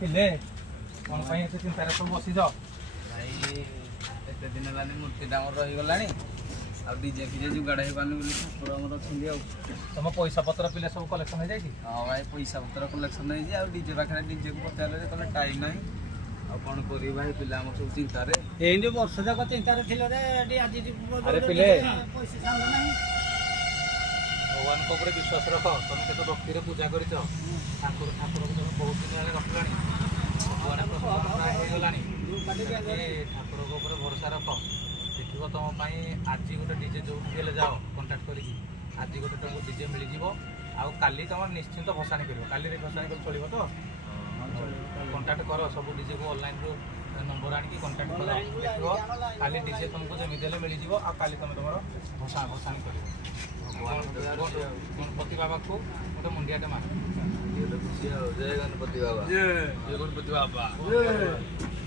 ପିଲେ କଣ ପାଇଁ ଏତେ ଚିନ୍ତାରେ ସବୁ ବସିଛ? ଭାଇ ଏତେ ଦିନ ହେଲାନି ମୂର୍ତ୍ତିଟା ଆମର ରହିଗଲାଣି ଆଉ ଡିଜେ ଫିଜେ ଯୁଗାଡ଼ ହେଇପାରୁନି ବୋଲି ଠାକୁର ଆମର ଅଛନ୍ତି ଆଉ। ତମ ପଇସା ପତ୍ର ପିଲେ ସବୁ କଲେକ୍ସନ ହେଇଯାଇଛି? ହଁ ଭାଇ ପଇସା ପତ୍ର କଲେକ୍ସନ ହେଇଛି ଆଉ ଡିଜେ ପାଖରେ ଡିଜେକୁ ପଚାରିଲେ ଯେ କହିଲେ ଟାଇମ୍ ନାହିଁ ଆଉ କ'ଣ କରିବୁ ଭାଇ ପିଲା ଆମର ସବୁ ଚିନ୍ତାରେ। ଏଇଠି ବର୍ଷ ଯାକ ଚିନ୍ତାରେ ଥିଲା ଯେ ଏଠି ଆଜି ଆରେ ପିଲେ ପଇସା ସାଙ୍ଗ ନାହିଁ। ଭଗବାନଙ୍କ ଉପରେ ବିଶ୍ୱାସ ରଖ। ତମେ କେତେ ଭକ୍ତିରେ ପୂଜା କରିଛ, ଠାକୁରଙ୍କୁ ତମେ ବହୁତ ଦିନ ହେଲେ ରଖିଲାଣି, ଭଗବାନ ପ୍ରସନ୍ନ ହେଇଗଲାଣି। ଠାକୁରଙ୍କ ଉପରେ ଭରସା ରଖ। ଦେଖିବ ତମ ପାଇଁ ଆଜି ଗୋଟେ ଡିଜେ ଯୋଉଠି ହେଲେ ଯାଅ କଣ୍ଟାକ୍ଟ କରିକି ଆଜି ଗୋଟେ ତମକୁ ଡିଜେ ମିଳିଯିବ। ଆଉ କାଲି ତମର ନିଶ୍ଚିନ୍ତ ଭସାଣି କରିବ। କାଲି ଭସାଣି କରି ଚଳିବ ତ? କଣ୍ଟାକ୍ଟ କର ସବୁ ଡିଜେକୁ ଅନଲାଇନ୍ରୁ ନମ୍ବର ଆଣିକି କଣ୍ଟାକ୍ଟ କର। ଦେଖିବ କାଲି ଡିଜେ ତମକୁ ଯେମିତି ହେଲେ ମିଳିଯିବ ଆଉ କାଲି ତମେ ତମର ଭସାଣି କରିବ। ଗଣପତି ବାବାକୁ ଗୋଟେ ମୁଣ୍ଡିଆଟେ ମାର। ଜୟ ଗଣପତି ବାବା। ଜୟ ଗଣପତି ବାବା।